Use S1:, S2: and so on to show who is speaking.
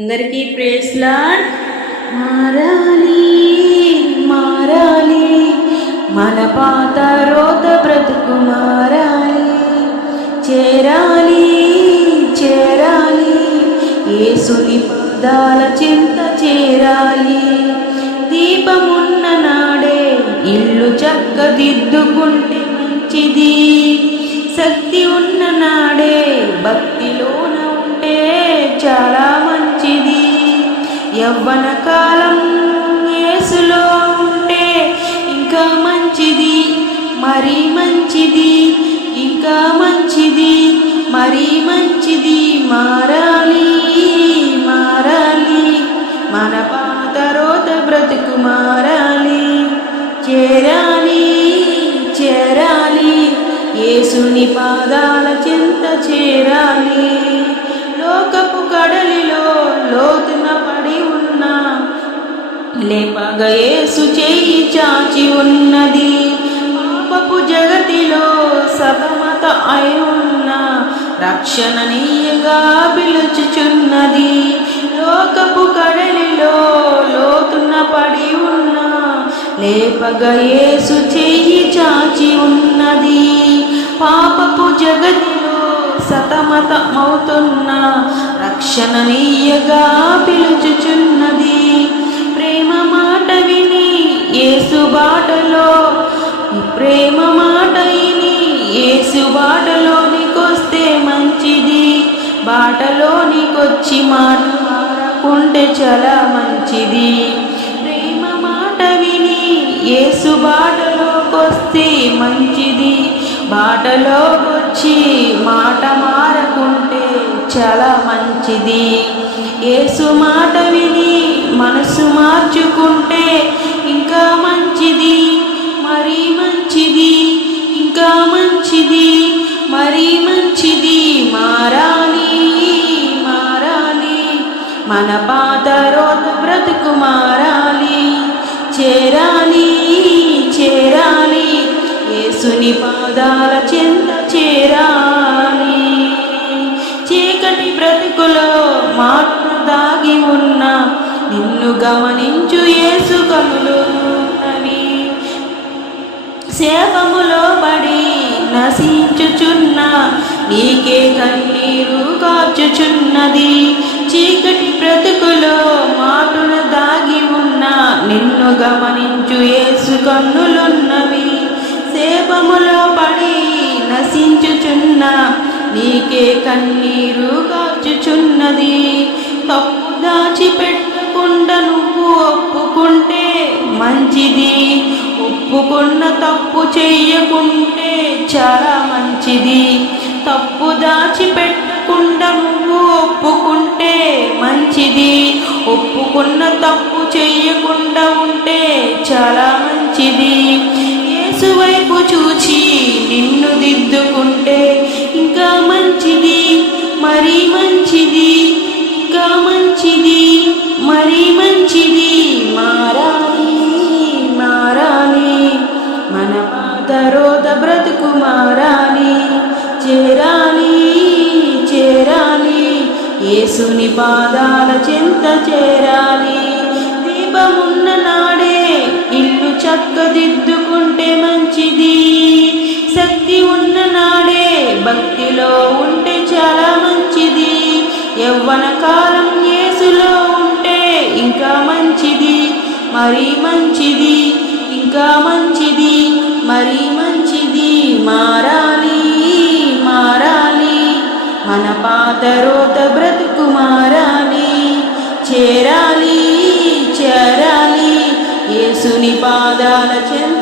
S1: అందరికీ ప్రేస్లాడ్ మారాలి మారాలి. మన పాత రోత బ్రతుకు మారాలి. చేరాలి చేరాలి. యేసుని పాదాల చింత చేరాలి. దీపమున్న నాడే ఇల్లు చక్కదిద్దుకుంటే మంచిది. శక్తి ఉన్న నాడే భక్తిలోన ఉంటే చాలా యవ్వన కాలం యేసులో ఉంటే ఇంకా మంచిది మరీ మంచిది ఇంకా మంచిది మరీ మంచిది మారాలి మారాలి. మన పాత రోత బ్రతుకు మారాలి చేరాలి చేరాలి. యేసుని పాదాల చింత చేరాలి. లేపగ పగయేసు చేయి చాచి ఉన్నది. పాపపు జగతిలో సతమత అయి ఉన్న రక్షణనీయగా పిలుచుచున్నది. లోకపు కడలిలో లోతున పడి ఉన్న లేపగ చేయి చాచి ఉన్నది. పాపపు జగతిలో సతమతమవుతున్న రక్షణనీయగా పిలుచు బాటలోనికొచ్చి మాట మారకుంటే చాలా మంచిది. ప్రేమ మాట విని ఏసు బాటలోకొస్తే మంచిది. బాటలోకొచ్చి మాట మారకుంటే చాలా మంచిది. ఏసు మాట విని మనసు మార్చుకుంటే మన పాత రోజు బ్రతుకు మారాలి చేరాలి చేరాలి. యేసుని పాదాల చెంత చేరాలి. చీకటి బ్రతుకులో మార్పు దాగి ఉన్న నిన్ను గమనించు యేసు కనులు ఉన్నవి. పడి నశించుచున్న నీకే కన్నీరు కాచుచున్నది. చీకటి గమనించు ఏసు కన్నులున్నవి. సేపములో పడి నశించుచున్న నీకే కన్నీరు కాచుచున్నది తప్పు దాచిపెట్టకుండా నువ్వు ఒప్పుకుంటే మంచిది. ఒప్పుకున్న తప్పు చెయ్యకుంటే చాలా మంచిది. తప్పు దాచిపెట్టకుండా నువ్వు ఒప్పుకుంటే మంచిది. ఒప్పుకున్న తప్పు చెయ్యకుండా కుమారాని చేరాలి చేరాలి. యేసుని పాదాల చెంత చేరాలి. దీపమున్న నాడే ఇల్లు చక్కదిద్దుకుంటే మంచిది. శక్తి ఉన్న నాడే భక్తిలో ఉంటే చాలా మంచిది. యవ్వన కాలం యేసులో ఉంటే ఇంకా మంచిది. మరీ మంచిది ఇంకా మంచి మన పాత రోత బ్రతుకు మారాలి చేరాలి చేరాలి. యేసుని పాదాల చెంద